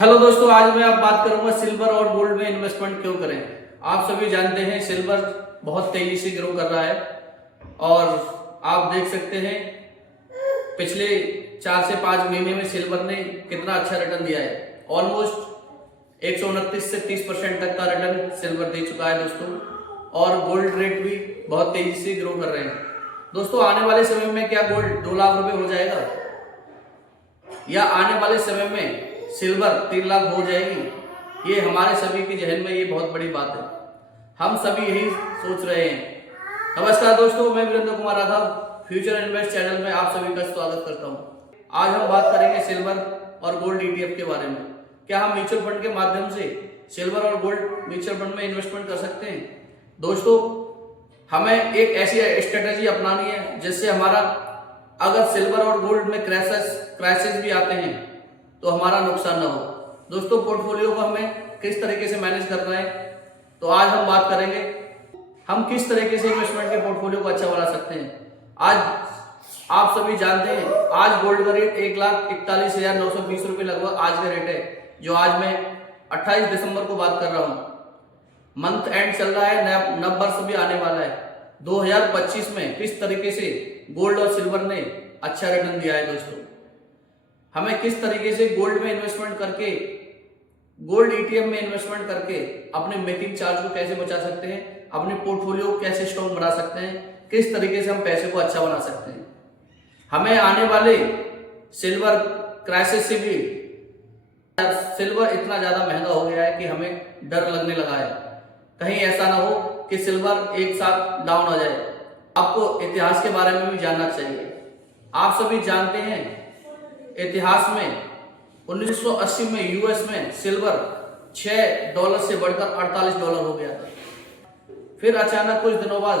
Hello दोस्तों, आज मैं आप बात करूंगा सिल्वर और गोल्ड में इन्वेस्टमेंट क्यों करें। आप सभी जानते हैं सिल्वर बहुत तेजी से ग्रो कर रहा है और आप देख सकते हैं पिछले 4 से 5 महीने में सिल्वर ने कितना अच्छा रिटर्न दिया है। ऑलमोस्ट 129 से 30% तक का रिटर्न सिल्वर दे चुका है दोस्तों, और गोल्ड रेट भी बहुत तेजी से ग्रो कर रहे हैं। दोस्तों, आने वाले समय में क्या गोल्ड 2 लाख रुपए हो जाएगा या आने वाले समय में सिल्वर 3 लाख हो जाएगी, ये हमारे सभी के जहन में ये बहुत बड़ी बात है। हम सभी यही सोच रहे हैं। नमस्कार दोस्तों, मैं Virendra Kumar Raghav future invest channel में आप सभी का स्वागत करता हूं। आज हम बात करेंगे सिल्वर और गोल्ड ETF के बारे में। क्या हम म्यूचुअल फंड के माध्यम से सिल्वर और गोल्ड म्यूचुअल फंड में इन्वेस्टमेंट कर सकते हैं? दोस्तों, हमें एक ऐसी स्ट्रेटेजी अपनानी है जिससे हमारा अगर सिल्वर और गोल्ड में क्राइसिस भी आते हैं तो हमारा नुकसान ना हो। दोस्तों, पोर्टफोलियो को हमें किस तरीके से मैनेज करना है, तो आज हम बात करेंगे हम किस तरीके से इन्वेस्टमेंट के पोर्टफोलियो को अच्छा बना सकते हैं। आज आप सभी जानते हैं आज गोल्ड का रेट 1,41,920 रुपये लगभग आज का रेट है, जो आज मैं 28 दिसंबर को बात कर रहा हूं। मंथ एंड चल रहा है, नव वर्ष भी आने वाला है। 2025 में किस तरीके से गोल्ड और सिल्वर ने अच्छा रिटर्न दिया है दोस्तों, हमें किस तरीके से गोल्ड में इन्वेस्टमेंट करके, गोल्ड ETF में इन्वेस्टमेंट करके अपने मेकिंग चार्ज को कैसे बचा सकते हैं, अपने पोर्टफोलियो को कैसे स्ट्रॉन्ग बना सकते हैं, किस तरीके से हम पैसे को अच्छा बना सकते हैं। हमें आने वाले सिल्वर क्राइसिस से भी, सिल्वर इतना ज्यादा महंगा हो गया है कि हमें डर लगने लगा है कहीं ऐसा ना हो कि सिल्वर एक साथ डाउन आ जाए। आपको इतिहास के बारे में भी जानना चाहिए। आप सभी जानते हैं इतिहास में 1980 में यूएस में सिल्वर $6 से बढ़कर $48 हो गया था। फिर अचानक कुछ दिनों बाद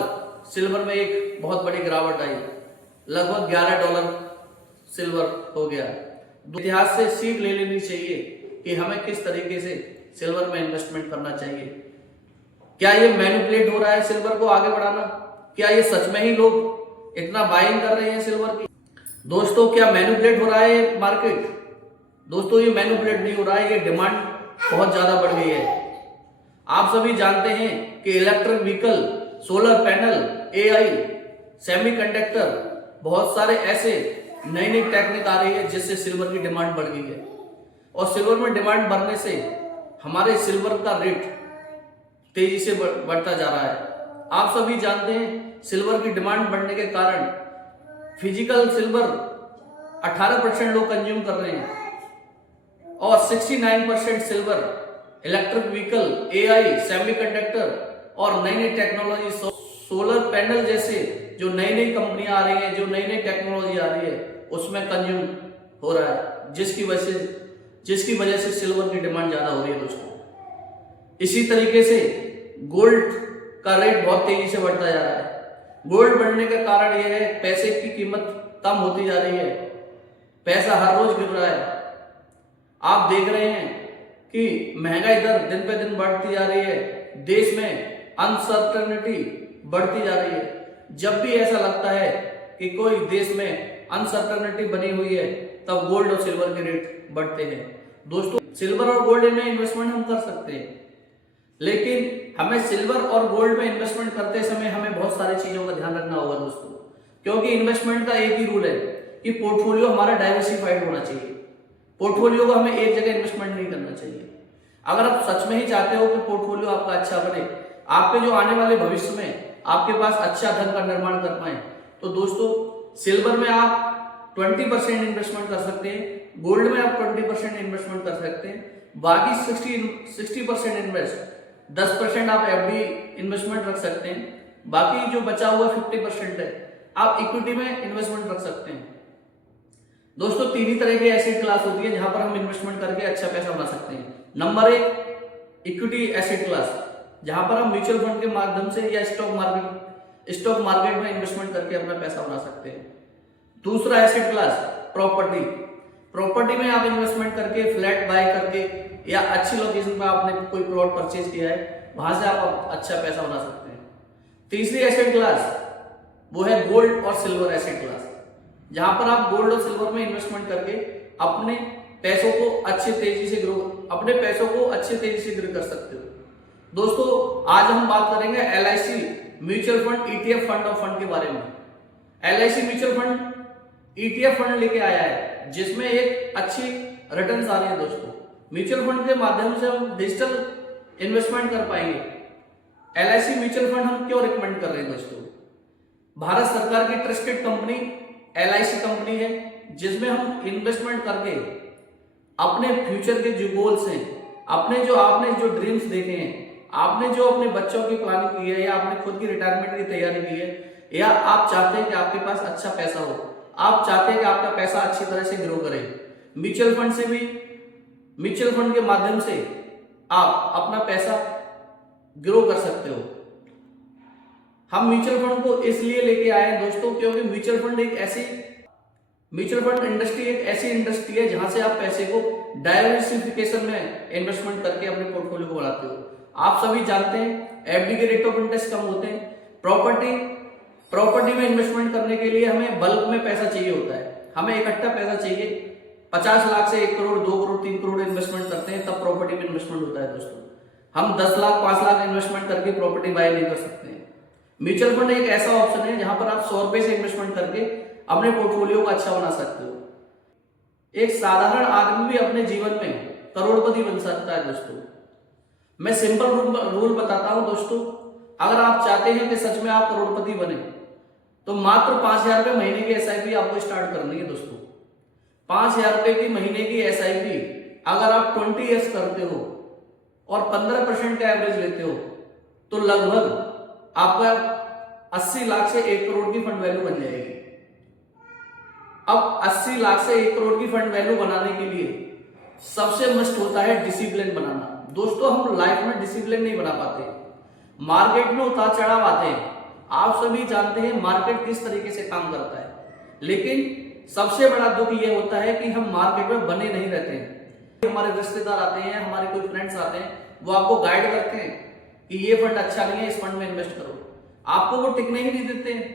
सिल्वर में एक बहुत बड़ी गिरावट आई, लगभग $11 सिल्वर हो गया। इतिहास से सीख ले लेनी चाहिए कि हमें किस तरीके से सिल्वर में इन्वेस्टमेंट करना चाहिए। क्या ये मैनिपुलेट हो रहा है सिल्वर को आगे बढ़ाना? क्या ये सच में ही लोग इतना बाइंग कर रहे हैं सिल्वर की? दोस्तों, क्या मैनिपुलेट हो रहा है मार्केट? दोस्तों, ये मैनिपुलेट नहीं हो रहा है, ये डिमांड बहुत ज्यादा बढ़ गई है। आप सभी जानते हैं कि electric vehicle, solar panel, AI, semiconductor, बहुत सारे ऐसे नई नई टेक्निक आ रही है जिससे सिल्वर की डिमांड बढ़ गई है, और सिल्वर में डिमांड बढ़ने से हमारे सिल्वर का रेट तेजी से बढ़ता जा रहा है। आप सभी जानते हैं सिल्वर की डिमांड बढ़ने के कारण फिजिकल सिल्वर 18% लोग कंज्यूम कर रहे हैं, और 69% silver electric vehicle, AI, semiconductor और नई नई टेक्नोलॉजी, सोलर पैनल जैसे जो नई नई कंपनियां आ रही हैं, जो नई नई टेक्नोलॉजी आ रही है, उसमें कंज्यूम हो रहा है, जिसकी वजह से सिल्वर की डिमांड ज्यादा हो रही है दोस्तों। इसी तरीके से गोल्ड का रेट बहुत तेजी से बढ़ता जा रहा है। गोल्ड बढ़ने का कारण यह है पैसे की कीमत कम होती जा रही है, पैसा हर रोज गिर रहा है। आप देख रहे हैं कि महंगाई दर दिन पे दिन बढ़ती जा रही है, देश में अनसर्टेनिटी बढ़ती जा रही है। जब भी ऐसा लगता है कि कोई देश में अनसर्टेनिटी बनी हुई है, तब गोल्ड और सिल्वर के रेट बढ़ते हैं। दोस्तों, सिल्वर और गोल्ड में इन्वेस्टमेंट हम कर सकते हैं, लेकिन हमें सिल्वर और गोल्ड में इन्वेस्टमेंट करते समय हमें बहुत सारी चीजों का ध्यान रखना होगा दोस्तों, क्योंकि इन्वेस्टमेंट का एक ही रूल है कि पोर्टफोलियो हमारा डाइवर्सिफाइड होना चाहिए। पोर्टफोलियो को हमें एक जगह इन्वेस्टमेंट नहीं करना चाहिए। अगर आप सच में ही चाहते हो कि पोर्टफोलियो आपका अच्छा बने, आपके जो आने वाले भविष्य में आपके पास अच्छा धन का निर्माण कर पाए, तो दोस्तों सिल्वर में आप 20% इन्वेस्टमेंट कर सकते हैं, गोल्ड में आप 20% इन्वेस्टमेंट कर सकते हैं, बाकी 60% इन्वेस्ट, 10% आप FD इन्वेस्टमेंट रख सकते हैं, बाकी जो बचा हुआ 50% है आप इक्विटी में इन्वेस्टमेंट रख सकते हैं। दोस्तों, 3 ही तरह की एसेट क्लास होती है जहां पर हम इन्वेस्टमेंट करके अच्छा पैसा बना सकते हैं। नंबर 1 इक्विटी एसेट क्लास, जहां पर हम म्यूचुअल फंड के माध्यम से या स्टॉक मार्केट में इन्वेस्टमेंट करके अपना पैसा बना सकते हैं। दूसरा एसेट क्लास प्रॉपर्टी में आप इन्वेस्टमेंट करके, फ्लैट बाय करके या अच्छी लोकेशन पर आपने कोई प्लॉट परचेज किया है, वहां से आप अच्छा पैसा बना सकते हैं। तीसरी एसेट क्लास वो है गोल्ड और सिल्वर एसेट क्लास, जहां पर आप गोल्ड और सिल्वर में इन्वेस्टमेंट करके अपने पैसों को अच्छे तेजी से ग्रो कर सकते हो। दोस्तों आज हम बात करेंगे LIC mutual fund ETF fund of fund के बारे में। LIC mutual fund ETF fund लेके आया है जिसमें एक अच्छी रिटर्न्स आ रही है। दोस्तों म्यूचुअल फंड के माध्यम से हम डिजिटल इन्वेस्टमेंट कर पाएंगे। LIC म्यूचुअल फंड हम क्यों रिकमेंड कर रहे हैं दोस्तों? भारत सरकार की ट्रस्टेड कंपनी LIC कंपनी है जिसमें हम इन्वेस्टमेंट करके अपने फ्यूचर के जो गोल्स हैं, आपने जो ड्रीम्स देखे हैं, आपने जो अपने बच्चों की प्लानिंग की है या आपने खुद की रिटायरमेंट की तैयारी की है, या आप चाहते हैं कि आपके पास अच्छा पैसा हो, आप चाहते हैं कि आपका पैसा अच्छी तरह से ग्रो करे, म्यूचुअल फंड के माध्यम से आप अपना पैसा ग्रो कर सकते हो। हम म्यूचुअल फंड को इसलिए लेके आए हैं दोस्तों क्योंकि म्यूचुअल फंड इंडस्ट्री एक ऐसी इंडस्ट्री है जहां से आप पैसे को डाइवर्सिफिकेशन में इन्वेस्टमेंट करके अपने पोर्टफोलियो को बढ़ाते हो। आप सभी जानते हैं FD के रेट ऑफ इंटरेस्ट कम होते हैं। प्रॉपर्टी में इन्वेस्टमेंट करने के लिए हमें बल्क में पैसा चाहिए होता है, हमें इकट्ठा पैसा चाहिए। 50 लाख से 1 करोड़ 2 करोड़ 3 करोड़ इन्वेस्टमेंट करते हैं तब प्रॉपर्टी में इन्वेस्टमेंट होता है। दोस्तों हम 10 लाख 5 लाख इन्वेस्टमेंट करके प्रॉपर्टी बाय नहीं कर सकते। म्यूचुअल फंड एक ऐसा ऑप्शन है जहां पर आप 100 रुपए से इन्वेस्टमेंट करके अपने पोर्टफोलियो को अच्छा बना सकते हो। एक साधारण आदमी भी अपने जीवन में करोड़पति बन सकता है। दोस्तों मैं सिंपल रूल बताता हूं दोस्तों, अगर आप चाहते हैं कि सच में आप करोड़पति बने तो मात्र 5,000 रुपए महीने की SIP आपको स्टार्ट करनी है। दोस्तों 5,000 रुपए की महीने की SIP अगर आप 20 ईयर्स करते हो और 15% का एवरेज लेते हो तो लगभग आपका 80 लाख से 1 करोड़ की फंड वैल्यू बन जाएगी। अब 80 लाख से 1 करोड़ की फंड वैल्यू बनाने के लिए सबसे मस्ट होता है डिसिप्लिन बनाना। दोस्तों हम लाइफ में डिसिप्लिन नहीं बना पाते, मार्केट में उतार चढ़ाव आते हैं। आप सभी जानते हैं मार्केट किस तरीके से काम करता है, लेकिन सबसे बड़ा दुख ये होता है कि हम मार्केट में बने नहीं रहते हैं। हमारे रिश्तेदार आते हैं, हमारे कोई फ्रेंड्स आते हैं, वो आपको गाइड करते हैं कि ये फंड अच्छा नहीं है, इस फंड में इन्वेस्ट करो, आपको वो टिकने ही नहीं देते हैं,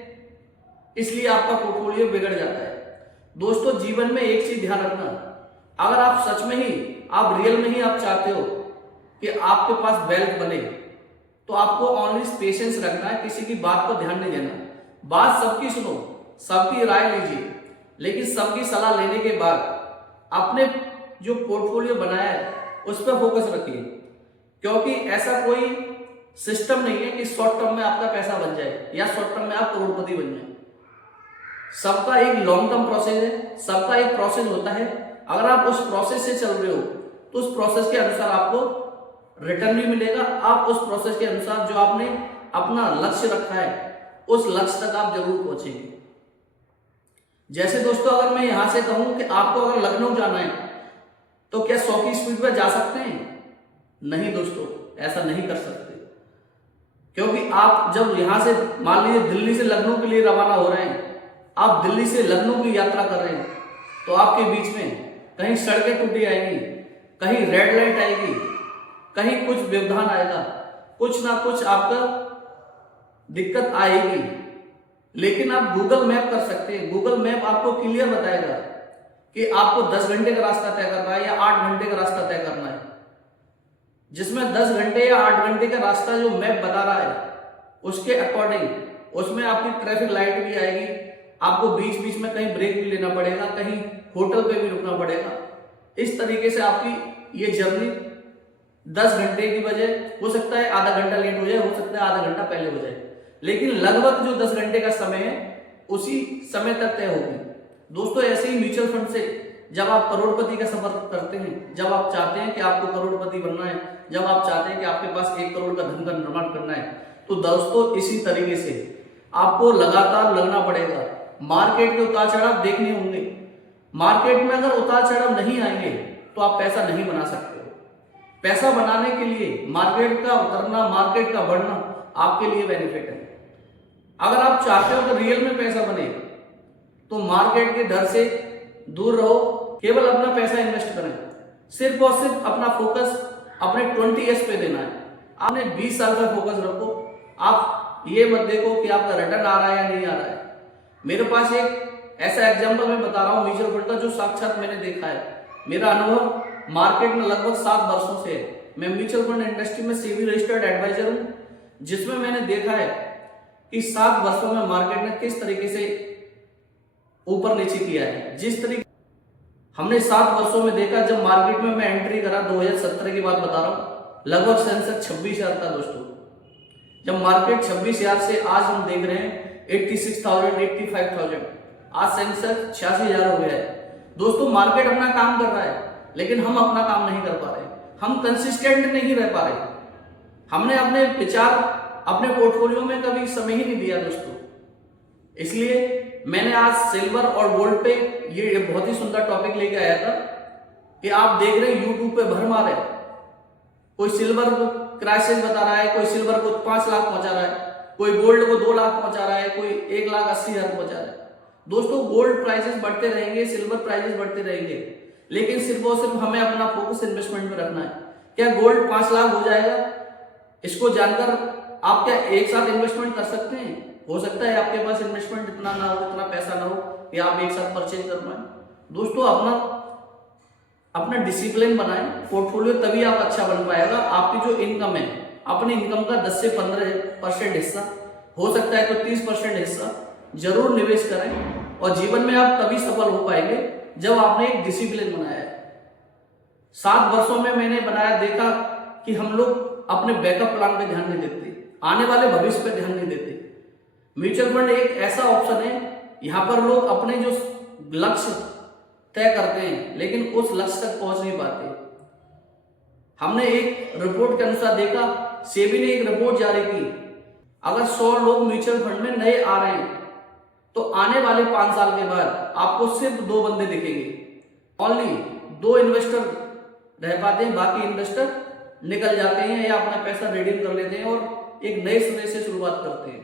इसलिए आपका पोर्टफोलियो बिगड़ जाता है। दोस्तों जीवन में एक चीज ध्यान रखना, अगर आप सच में ही आप रियल में ही आप चाहते हो कि आपके पास वेल्थ बने तो आपको ओनली पेशेंस रखना है, किसी की बात पर ध्यान नहीं देना। बात सबकी सुनो, सबकी राय लीजिए, लेकिन सबकी सलाह लेने के बाद अपने जो पोर्टफोलियो बनाया है उस पर फोकस रखिए, क्योंकि ऐसा कोई सिस्टम नहीं है कि शॉर्ट टर्म में आपका पैसा बन जाए या शॉर्ट टर्म में आप करोड़पति बन जाए। सबका एक लॉन्ग टर्म प्रोसेस है, सबका एक प्रोसेस होता है। अगर आप उस प्रोसेस से चल रहे हो तो उस प्रोसेस के अनुसार आपको रिटर्न भी मिलेगा। आप उस प्रोसेस के अनुसार जो आपने अपना लक्ष्य रखा है उस लक्ष्य तक आप जरूर पहुंचेंगे। जैसे दोस्तों अगर मैं यहां से कहूं कि आपको अगर लखनऊ जाना है तो क्या 100 की स्पीड पर जा सकते हैं? नहीं दोस्तों, ऐसा नहीं कर सकते, क्योंकि आप जब यहां से मान लीजिए दिल्ली से लखनऊ के लिए रवाना हो रहे हैं, आप दिल्ली से लखनऊ की यात्रा कर रहे हैं, तो आपके बीच में कहीं सड़कें टूटी आएंगी, कहीं रेड लाइट आएगी, कहीं कुछ व्यवधान आएगा, कुछ ना कुछ आपका दिक्कत आएगी। लेकिन आप गूगल मैप कर सकते हैं, गूगल मैप आपको क्लियर बताएगा कि आपको 10 घंटे का रास्ता तय करना है या 8 घंटे का रास्ता तय करना है, जिसमें 10 घंटे या 8 घंटे का रास्ता जो मैप बता रहा है उसके अकॉर्डिंग उसमें आपकी ट्रैफिक लाइट भी आएगी, आपको बीच बीच में कहीं ब्रेक भी लेना पड़ेगा, कहीं होटल पे भी रुकना पड़ेगा। इस तरीके से आपकी ये जर्नी 10 घंटे की बजाय हो सकता है आधा घंटा लेट हो जाए, हो सकता है आधा घंटा पहले हो जाए, लेकिन लगभग जो 10 घंटे का समय है उसी समय तक तय होगी। दोस्तों ऐसे ही म्यूचुअल फंड से जब आप करोड़पति का सफर करते हैं, जब आप चाहते हैं कि आपको करोड़पति बनना है, जब आप चाहते हैं कि आपके पास 1 करोड़ का धन का निर्माण करना है, तो दोस्तों इसी तरीके से आपको लगातार लगना पड़ेगा। मार्केट के उतार चढ़ाव देखने होंगे, मार्केट में अगर उतार चढ़ाव नहीं आएंगे तो आप पैसा नहीं बना सकते हो। पैसा बनाने के लिए मार्केट का उतरना, मार्केट का बढ़ना आपके लिए बेनिफिट है। अगर आप चाहते हो कि रियल में पैसा बने तो मार्केट के डर से दूर रहो, केवल अपना पैसा इन्वेस्ट करें, सिर्फ और सिर्फ अपना फोकस अपने 20 ईयर्स पे देना है। आपने 20 साल का फोकस रखो, आप ये मत देखो कि आपका रिटर्न आ रहा है या नहीं आ रहा है। मेरे पास एक ऐसा एग्जांपल मैं बता रहा हूँ म्यूचुअल फंड का जो साक्षात मैंने देखा है। मेरा अनुभव मार्केट में लगभग 7 वर्षों से है। मैं म्यूचुअल फंड इंडस्ट्री में सेबी रजिस्टर्ड एडवाइजर हूं, जिसमें मैंने देखा है कि 7 वर्षों में मार्केट ने किस तरीके से ऊपर नीचे किया है। जिस तरीके हमने 7 वर्षों में देखा, जब मार्केट में मैं एंट्री करा 2017 की बात बता रहा हूं, लगभग सेंसेक्स 26,000 था दोस्तों। जब मार्केट 26,000 से आज हम देख रहे हैं 86,000, 85,000, आज सेंसेक्स 86,000 हो गया है। दोस्तों मार्केट अपना काम कर रहा है, लेकिन हम अपना काम नहीं कर पा रहे, हम कंसिस्टेंट नहीं रह पा रहे। हमने अपने विचार अपने पोर्टफोलियो में कभी समय ही नहीं दिया दोस्तों। इसलिए मैंने आज सिल्वर और गोल्ड पे ये बहुत ही सुंदर टॉपिक लेके आया था कि आप देख रहे हैं यूट्यूब पे भर मार है, कोई सिल्वर को क्राइसिस बता रहा है, कोई सिल्वर को 5 लाख पहुंचा रहा है, कोई गोल्ड को 2 लाख पहुंचा रहा है, कोई 1,80,000 पहुंचा रहा है। दोस्तों गोल्ड प्राइसेस बढ़ते रहेंगे, सिल्वर प्राइसेस बढ़ते रहेंगे, लेकिन सिर्फ और सिर्फ हमें अपना फोकस इन्वेस्टमेंट में रखना है। क्या गोल्ड 5 लाख हो जाएगा? इसको जानकर आप क्या एक साथ इन्वेस्टमेंट कर सकते हैं? हो सकता है आपके पास इन्वेस्टमेंट इतना ना हो, इतना पैसा ना हो कि आप एक साथ परचेज कर पाए। दोस्तों अपना डिसिप्लिन बनाएं पोर्टफोलियो, तभी आप अच्छा बन पाएगा। आपकी जो इनकम है, अपनी इनकम का 10 से 15% हिस्सा, हो सकता है तो 30% हिस्सा जरूर निवेश करें, और जीवन में आप तभी सफल हो पाएंगे जब आपने एक डिसिप्लिन बनाया है। 7 वर्षों में मैंने बनाया, देखा कि हम लोग अपने बैकअप प्लान पे ध्यान नहीं देते, आने वाले भविष्य पे ध्यान नहीं देते। म्यूचुअल फंड एक ऐसा ऑप्शन है, यहां पर लोग अपने जो लक्ष्य तय करते हैं, लेकिन उस लक्ष्य तक पहुंच नहीं पाते। हमने एक रिपोर्ट के अनुसार देखा, सेबी ने एक रिपोर्ट जारी की, अगर 100 लोग म्यूचुअल फंड में नए आ रहे हैं तो आने वाले 5 साल के बाद आपको सिर्फ 2 बंदे दिखेंगे। ओनली 2 इन्वेस्टर रह पाते हैं, बाकी इन्वेस्टर निकल जाते हैं या अपना पैसा रिडीम कर लेते हैं और एक नए सिरे से शुरुआत करते हैं।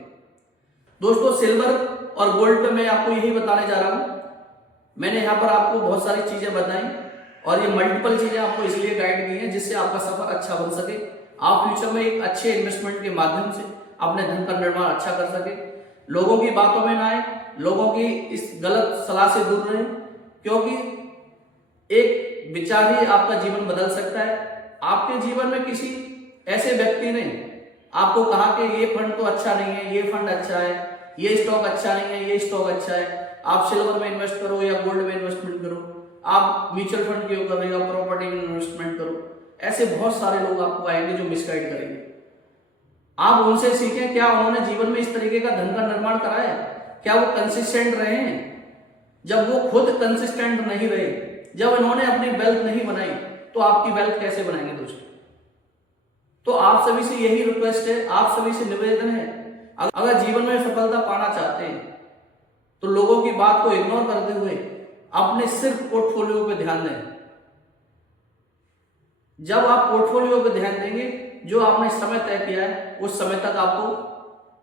दोस्तों सिल्वर और गोल्ड पे मैं आपको यही बताने जा रहा हूं। मैंने यहाँ पर आपको बहुत सारी चीजें बताई, और ये मल्टीपल चीजें आपको इसलिए गाइड की हैं जिससे आपका सफर अच्छा बन सके, आप फ्यूचर में एक अच्छे इन्वेस्टमेंट के माध्यम से अपने धन का निर्माण अच्छा कर सके। लोगों की बातों में ना आए, लोगों की इस गलत सलाह से दूर रहें, क्योंकि एक विचार ही आपका जीवन बदल सकता है। आपके जीवन में किसी ऐसे व्यक्ति ने आपको कहा कि ये फंड तो अच्छा नहीं है, ये फंड अच्छा है, ये स्टॉक अच्छा नहीं है, ये स्टॉक अच्छा है, आप सिल्वर में इन्वेस्ट करो या गोल्ड में इन्वेस्टमेंट करो, आप म्यूचुअल फंड क्यों कर रहे हो, प्रॉपर्टी में इन्वेस्टमेंट करो। ऐसे बहुत सारे लोग आपको आएंगे जो मिसगाइड करेंगे। आप उनसे सीखें, क्या उन्होंने जीवन में इस तरीके का धन का निर्माण कराया? क्या वो कंसिस्टेंट रहे हैं? जब वो खुद कंसिस्टेंट नहीं रहे, जब इन्होंने अपनी वेल्थ नहीं बनाई, तो आपकी वेल्थ कैसे बनाएंगे दोस्तों? तो आप सभी से यही रिक्वेस्ट है, आप सभी से निवेदन है, अगर जीवन में सफलता पाना चाहते हैं तो लोगों की बात को इग्नोर करते हुए अपने सिर्फ पोर्टफोलियो पे ध्यान दें। जब आप पोर्टफोलियो पे ध्यान देंगे, जो आपने समय तय किया है उस समय तक आपको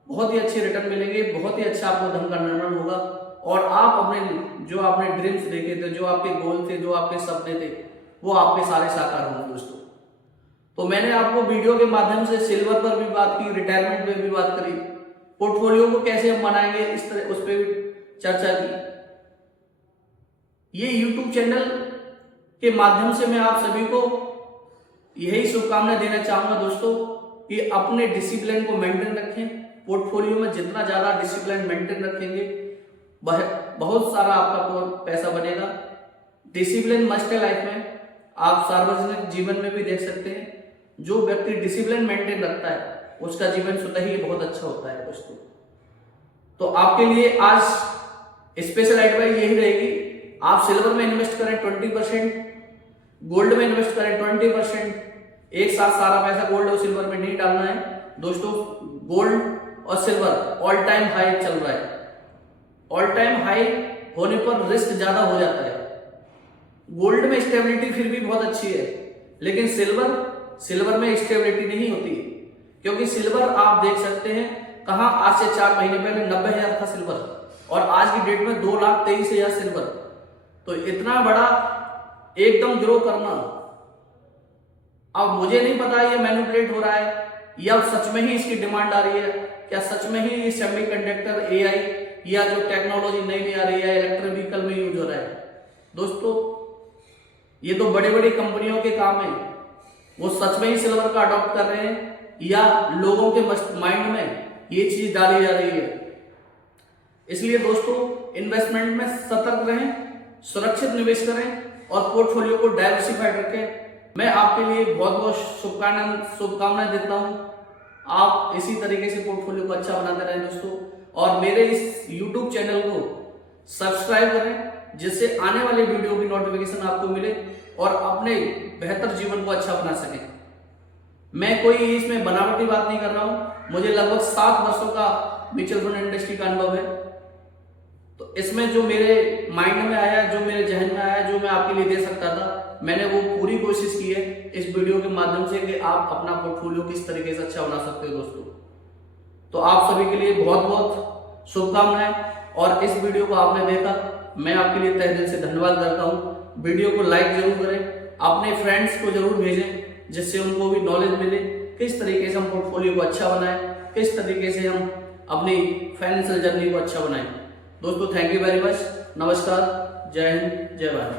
बहुत ही अच्छे रिटर्न मिलेंगे, बहुत ही अच्छा आपको धन का निर्माण होगा, और आप अपने जो आपने ड्रीम्स देखे थे, जो आपके गोल थे, जो आपके सपने थे, वो आपके सारे साकार होंगे दोस्तों। तो मैंने आपको वीडियो के माध्यम से सिल्वर पर भी बात की, रिटायरमेंट पे भी बात करी, पोर्टफोलियो को कैसे हम बनाएंगे इस तरह उस पर भी चर्चा की। ये YouTube चैनल के माध्यम से मैं आप सभी को यही शुभकामनाएं देना चाहूंगा दोस्तों कि अपने डिसिप्लिन को मेंटेन रखें। पोर्टफोलियो में जितना ज्यादा डिसिप्लिन मेंटेन रखेंगे, बहुत सारा आपका पैसा बनेगा। डिसिप्लिन मस्ट है लाइफ में। आप सार्वजनिक जीवन में भी देख सकते हैं, जो व्यक्ति डिसिप्लिन मेंटेन रखता है उसका जीवन स्वतः ही बहुत अच्छा होता है दोस्तों। तो आपके लिए आज स्पेशल एडवाइस यही रहेगी, आप सिल्वर में इन्वेस्ट करें 20%, गोल्ड में इन्वेस्ट करें 20%। एक साथ सारा पैसा गोल्ड और सिल्वर में नहीं डालना है दोस्तों। गोल्ड और सिल्वर ऑल टाइम हाई चल रहा है, ऑल टाइम हाई होने पर रिस्क ज्यादा हो जाता है। गोल्ड में स्टेबिलिटी फिर भी बहुत अच्छी है, लेकिन सिल्वर में स्टेबिलिटी नहीं होती, क्योंकि सिल्वर आप देख सकते हैं कहां, आज से 4 महीने पहले 90,000 था सिल्वर, और आज की डेट में 2,23,000 सिल्वर। तो इतना बड़ा एकदम ग्रो करना, अब मुझे नहीं पता ये मैनिपुलेट हो रहा है या सच में ही इसकी डिमांड आ रही है, क्या सच में ही ये सेमीकंडक्टर, AI या जो टेक्नोलॉजी नई आ रही है इलेक्ट्रिक व्हीकल में यूज हो रहा है। दोस्तों ये तो बड़ी बड़ी कंपनियों के काम है, वो सच में ही सिल्वर का अडॉप्ट कर रहे हैं या लोगों के माइंड में ये चीज डाली जा रही है। इसलिए दोस्तों इन्वेस्टमेंट में सतर्क रहें, सुरक्षित निवेश करें और पोर्टफोलियो को डाइवर्सिफाइड रखें। मैं आपके लिए बहुत बहुत शुभकामनाएं देता हूं। आप इसी तरीके से पोर्टफोलियो को अच्छा बनाते रहें दोस्तों, और मेरे इस YouTube चैनल को सब्सक्राइब करें जिससे आने वाले वीडियो की नोटिफिकेशन आपको मिले और अपने बेहतर जीवन को अच्छा बना सकें। मैं कोई इसमें बनावटी बात नहीं कर रहा हूं, मुझे लगभग 7 वर्षों का म्यूचुअल फंड इंडस्ट्री का अनुभव है। तो इसमें जो मेरे माइंड में आया, जो मेरे जहन में आया, जो मैं आपके लिए दे सकता था, मैंने वो पूरी कोशिश की है इस वीडियो के माध्यम से कि आप अपना पोर्टफोलियो किस तरीके से अच्छा बना सकते हो दोस्तों। तो आप सभी के लिए बहुत बहुत शुभकामनाएं, और इस वीडियो को आपने देखा, मैं आपके लिए तहे दिल से धन्यवाद करता हूं। वीडियो को लाइक जरूर करें, अपने फ्रेंड्स को जरूर भेजें जिससे उनको भी नॉलेज मिले किस तरीके से हम पोर्टफोलियो को अच्छा बनाएं, किस तरीके से हम अपनी फाइनेंशियल जर्नी को अच्छा बनाएं। दोस्तों थैंक यू वेरी मच, नमस्कार, जय हिंद, जय भारत।